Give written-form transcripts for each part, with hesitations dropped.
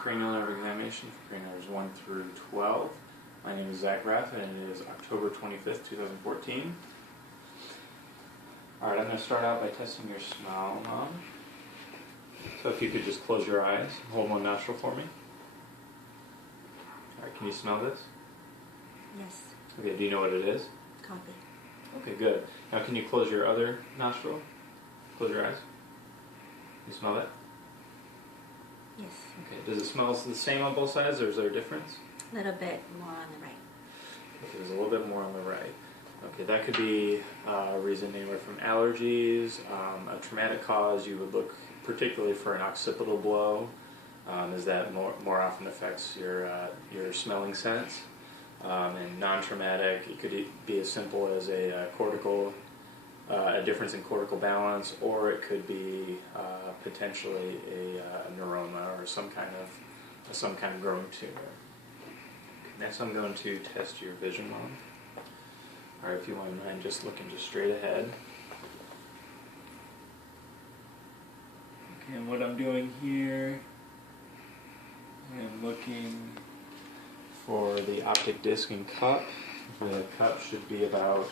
cranial nerve examination for cranial nerves 1 through 12. My name is Zach Rath, and it is October 25th, 2014. Alright, I'm going to start out by testing your smell, Mom. So if you could just close your eyes and hold one nostril for me. Alright, can you smell this? Yes. Okay, do you know what it is? Coffee. Okay, good. Now can you close your other nostril? Close your eyes. Can you smell that? Yes. Okay, does it smell the same on both sides, or is there a difference? A little bit more on the right. Okay, there's a little bit more on the right. Okay, that could be a reason anywhere from allergies, a traumatic cause. You would look particularly for an occipital blow, as that more often affects your smelling sense. And non-traumatic, it could be as simple as a difference in cortical balance, or it could be potentially a neuroma or some kind of growing tumor. Next, I'm going to test your vision, Mom. All right, if you wouldn't mind just looking just straight ahead. Okay, and what I'm doing here, I'm looking for the optic disc and cup. The cup should be about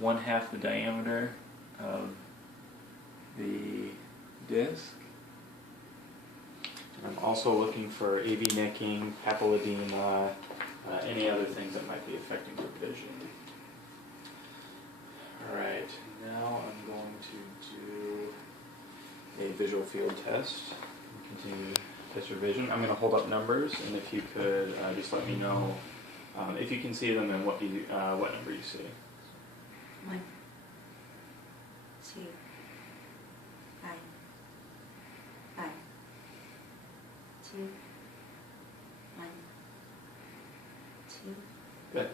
1/2 the diameter of the disc. I'm also looking for AV nicking, papilledema, any other things that might be affecting your vision. Alright, now I'm going to do a visual field test. Continue to test your vision. I'm going to hold up numbers, and if you could just let me know if you can see them and what number you see. 1, 2, 5, 5, 2, 1, 2. Good.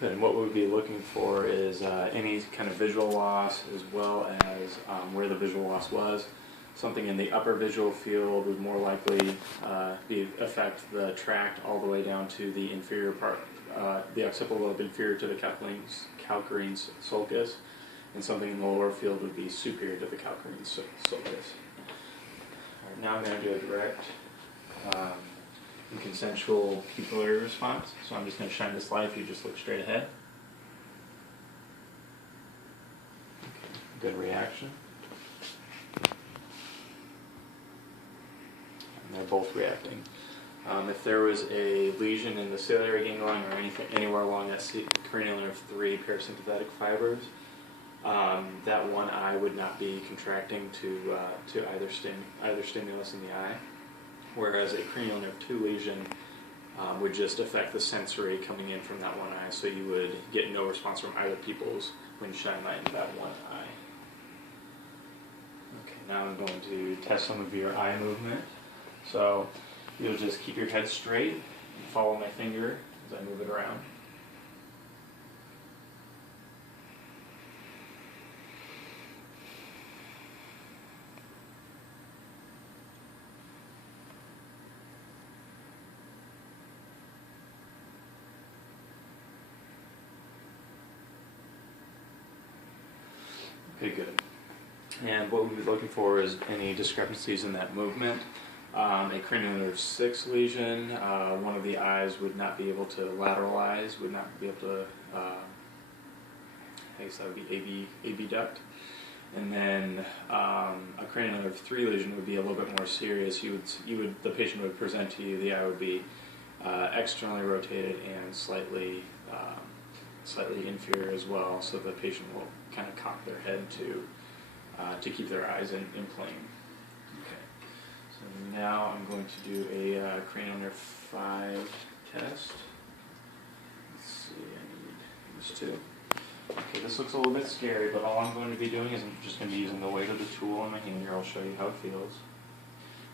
Good. And what we'll be looking for is any kind of visual loss, as well as where the visual loss was. Something in the upper visual field would more likely affect the tract all the way down to the inferior part, the occipital lobe inferior to the calcarine sulcus, and something in the lower field would be superior to the calcarine sulcus. All right, now I'm going to do a direct and consensual pupillary response. So I'm just going to shine this light if you just look straight ahead. Okay, good reaction. They're both reacting. If there was a lesion in the ciliary ganglion or anywhere along that cranial nerve 3 parasympathetic fibers, that one eye would not be contracting to either stimulus in the eye, whereas a cranial nerve 2 lesion would just affect the sensory coming in from that one eye, so you would get no response from either pupils when you shine light into that one eye. Okay, now I'm going to test some of your eye movement. So you'll just keep your head straight and follow my finger as I move it around. Okay, good. And what we'll be looking for is any discrepancies in that movement. A cranial nerve 6 lesion, one of the eyes would not be able to lateralize, would not be able to, I guess that would be AB duct. And then a cranial nerve 3 lesion would be a little bit more serious. The patient would present to you, the eye would be externally rotated and slightly inferior as well, so the patient will kind of cock their head to keep their eyes in plane. So now I'm going to do a cranial nerve 5 test. Let's see, I need these two. Okay, this looks a little bit scary, but all I'm going to be doing is I'm just going to be using the weight of the tool in my hand here. I'll show you how it feels.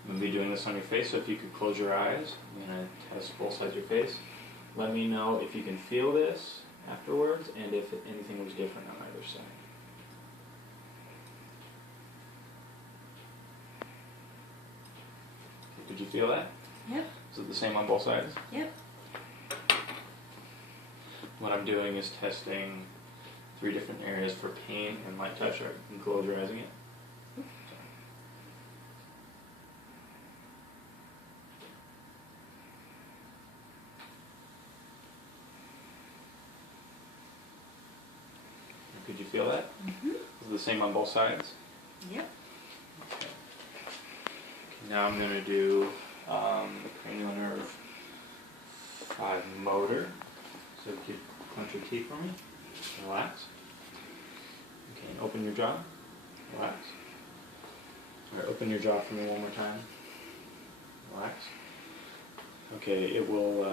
I'm going to be doing this on your face, so if you could close your eyes, I'm going to test both sides of your face. Let me know if you can feel this afterwards, and if anything was different on either side. Did you feel that? Yep. Is it the same on both sides? Yep. What I'm doing is testing 3 different areas for pain and light touch. Right? You can close your eyes again. Did you feel that? Mm-hmm. Is it the same on both sides? Yep. Okay. Now I'm going to do the cranial nerve 5 motor. So if you could clench your teeth for me. Relax. Okay, and open your jaw. Relax. All right, open your jaw for me one more time. Relax. Okay, it will,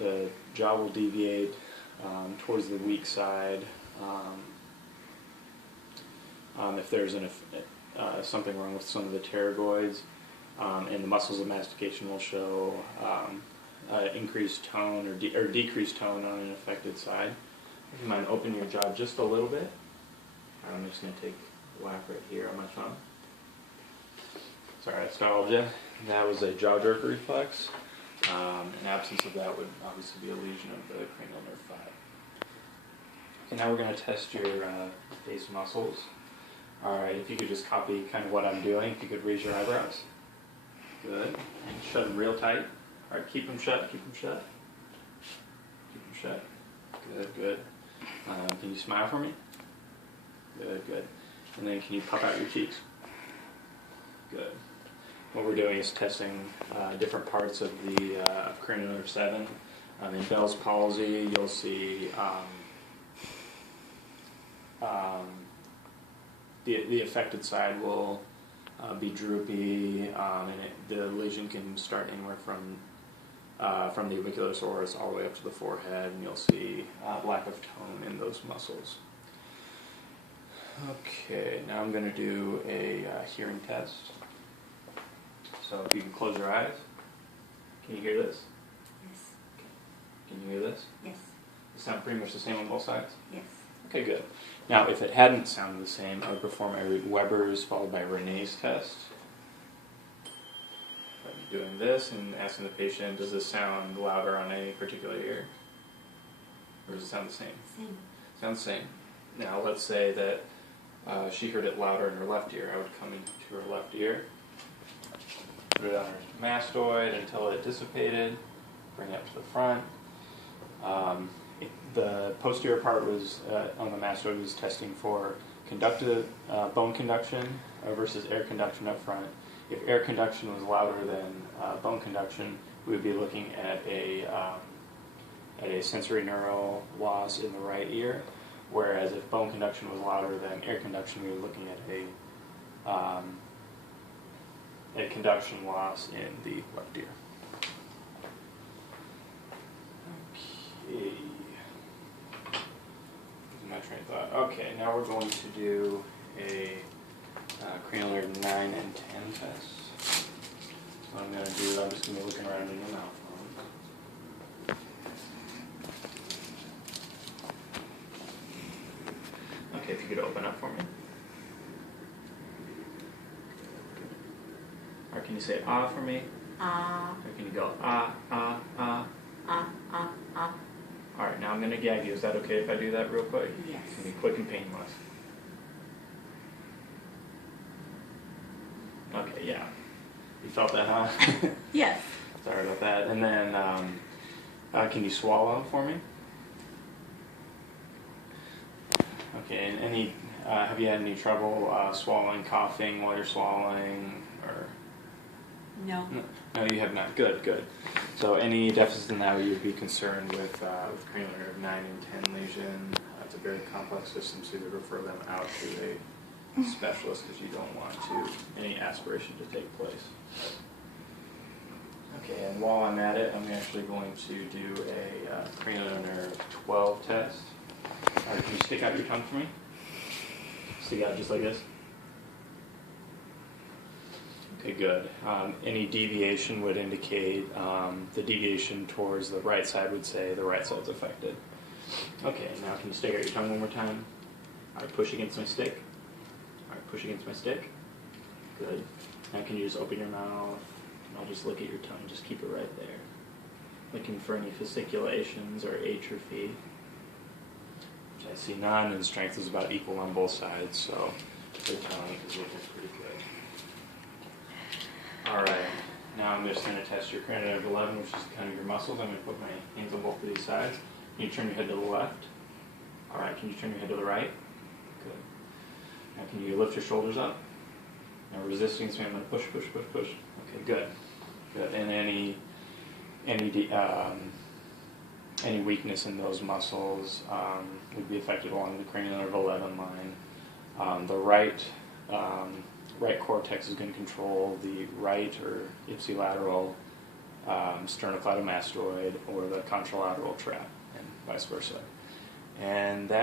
the jaw will deviate towards the weak side. If there's something wrong with some of the pterygoids, and the muscles of mastication will show increased tone or decreased tone on an affected side. If you mind opening your jaw just a little bit. All right, I'm just going to take a whack right here on my thumb. Sorry, I startled you. That was a jaw jerk reflex. In absence of that would obviously be a lesion of the cranial nerve 5. Okay, now we're going to test your face muscles. Alright, if you could just copy kind of what I'm doing, if you could raise your eyebrows. Good. And shut them real tight. Alright, keep them shut, keep them shut. Keep them shut. Good, good. Can you smile for me? Good, good. And then can you puff out your cheeks? Good. What we're doing is testing different parts of the cranial nerve 7. In Bell's palsy, you'll see the affected side will be droopy, and the lesion can start anywhere from the auricularis oris all the way up to the forehead, and you'll see lack of tone in those muscles. Okay, now I'm going to do a hearing test. So if you can close your eyes. Can you hear this? Yes. Can you hear this? Yes. It sounds pretty much the same on both sides? Yes. Okay, good. Now, if it hadn't sounded the same, I would perform a Weber's followed by Renee's test. I'd be doing this and asking the patient, does this sound louder on any particular ear? Or does it sound the same? Same. Sounds the same. Now, let's say that she heard it louder in her left ear. I would come into her left ear, put it on her mastoid until it dissipated, bring it up to the front. The posterior part was on the mastoid was testing for bone conduction versus air conduction up front. If air conduction was louder than bone conduction, we would be looking at a sensory neural loss in the right ear. Whereas if bone conduction was louder than air conduction, we were looking at a conduction loss in the left ear. Okay. My train of thought. Okay, now we're going to do a cranial nerve 9 and 10 test. What I'm going to do, I'm just going to be looking right under your mouth. Okay, if you could open up for me. Or can you say ah for me? Ah. Or can you go ah, ah, ah? Ah, ah, ah. Alright, now I'm going to gag you. Is that okay if I do that real quick? Yes. It's going to be quick and painless. Okay, yeah. You felt that, huh? Yes. Sorry about that. And then, can you swallow for me? Okay, and have you had any trouble swallowing, coughing while you're swallowing, or? No. No, you have not. Good, good. So any deficits in that, you'd be concerned with cranial nerve 9 and 10 lesion. It's a very complex system, so you would refer them out to a specialist because you don't want any aspiration to take place. Okay, and while I'm at it, I'm actually going to do a cranial nerve 12 test. All right, can you stick out your tongue for me? Stick out just like this. Okay, good. Any deviation would indicate the deviation towards the right side would say the right side's affected. Okay, now can you stick out your tongue one more time? All right, push against my stick. All right, push against my stick. Good. Now can you just open your mouth? And I'll just look at your tongue. Just keep it right there. Looking for any fasciculations or atrophy. Which I see none, and strength is about equal on both sides, so the tongue is looking pretty good. Alright, now I'm just going to test your cranial nerve 11, which is kind of your muscles. I'm going to put my hands on both of these sides. Can you turn your head to the left? Alright, can you turn your head to the right? Good. Now can you lift your shoulders up? Now resisting, so I'm going to push, push, push, push. Okay, good. Good. And any weakness in those muscles would be affected along the cranial nerve 11 line. The right cortex is going to control the right or ipsilateral sternocleidomastoid or the contralateral trap, and vice versa. And that